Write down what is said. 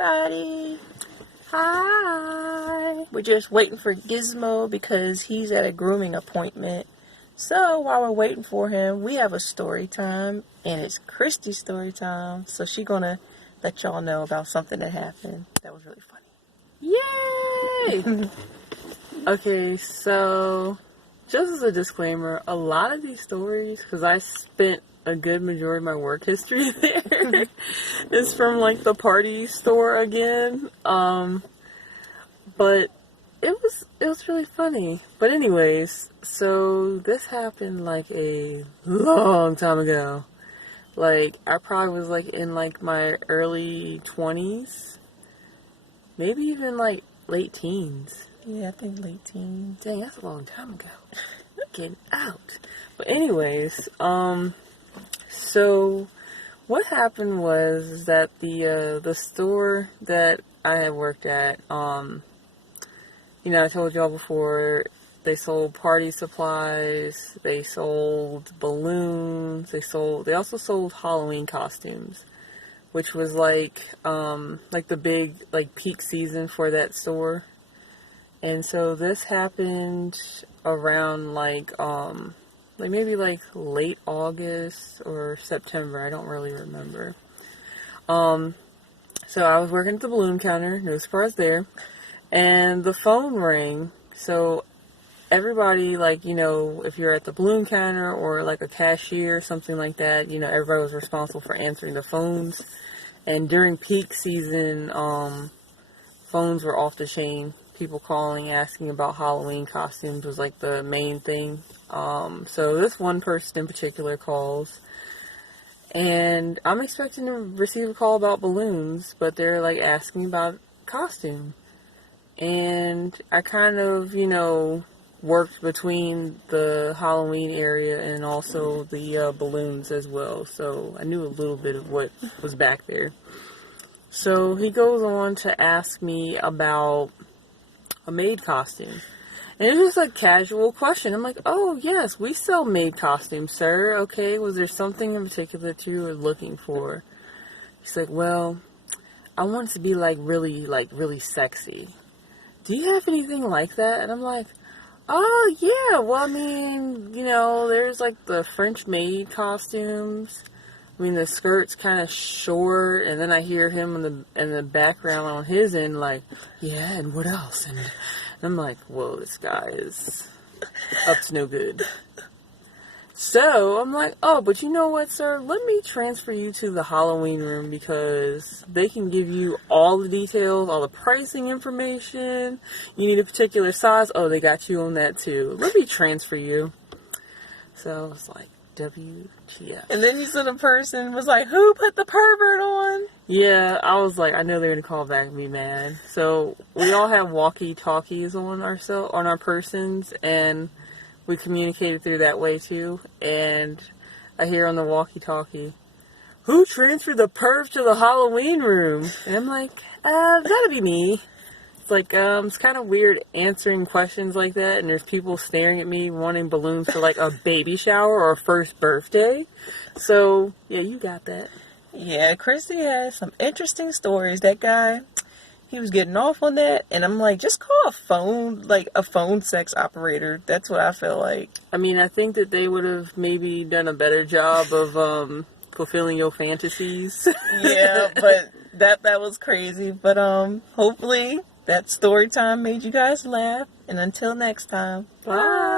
everybody. Hi. We're just waiting for Gizmo because he's at a grooming appointment. So while we're waiting for him, we have a story time, and it's Kristy's story time. So she's gonna let y'all know about something that happened that was really funny. Yay! Okay, so just as a disclaimer, a lot of these stories, because I spent a good majority of my work history there, is from like the party store again. But it was really funny. But anyways, so this happened like a long time ago. Like I probably was like in like my early 20s, maybe even like late teens. Yeah, I think late teens. Dang, that's a long time ago. Getting out. But anyways, so what happened was that the store that I had worked at, you know, I told y'all before, they sold party supplies, they sold balloons, they also sold Halloween costumes, which was like the big, like, peak season for that store. And so this happened around like maybe like late August or September, I don't really remember. So I was working at the balloon counter, no surprise there. And the phone rang, so everybody, like, you know, if you're at the balloon counter or like a cashier or something like that, you know, everybody was responsible for answering the phones. And during peak season, phones were off the chain. People calling, asking about Halloween costumes was like the main thing. So this one person in particular calls, and I'm expecting to receive a call about balloons, but they're like asking about costume. And I kind of, you know, worked between the Halloween area and also the balloons as well. So I knew a little bit of what was back there. So he goes on to ask me about a maid costume. And it was just a casual question. I'm like, oh, yes, we sell maid costumes, sir. Okay, was there something in particular that you were looking for? He's like, well, I want it to be, really sexy. Do you have anything like that? And I'm like, oh, yeah, well, I mean, you know, there's, like, the French maid costumes. I mean, the skirt's kind of short, and then I hear him in the background on his end, like, yeah, and what else? And I'm like, whoa, this guy is up to no good. So I'm like, oh, but you know what, sir? Let me transfer you to the Halloween room because they can give you all the details, all the pricing information. You need a particular size. Oh, they got you on that too. Let me transfer you. So I was like, WTF. And then you saw the person was like, who put the pervert on? Yeah, I was like, I know they're going to call back and be mad. So we all have walkie-talkies on our persons, and we communicated through that way too. And I hear on the walkie-talkie, who transferred the perv to the Halloween room? And I'm like, that'd be me. It's like, it's kind of weird answering questions like that, and there's people staring at me wanting balloons for like a baby shower or a first birthday. So, yeah, you got that. Yeah, Kristy has some interesting stories. That guy, he was getting off on that, and I'm like, just call a phone sex operator. That's what I feel like. I mean, I think that they would have maybe done a better job of fulfilling your fantasies. Yeah, but that was crazy. But hopefully that story time made you guys laugh. And until next time, Bye.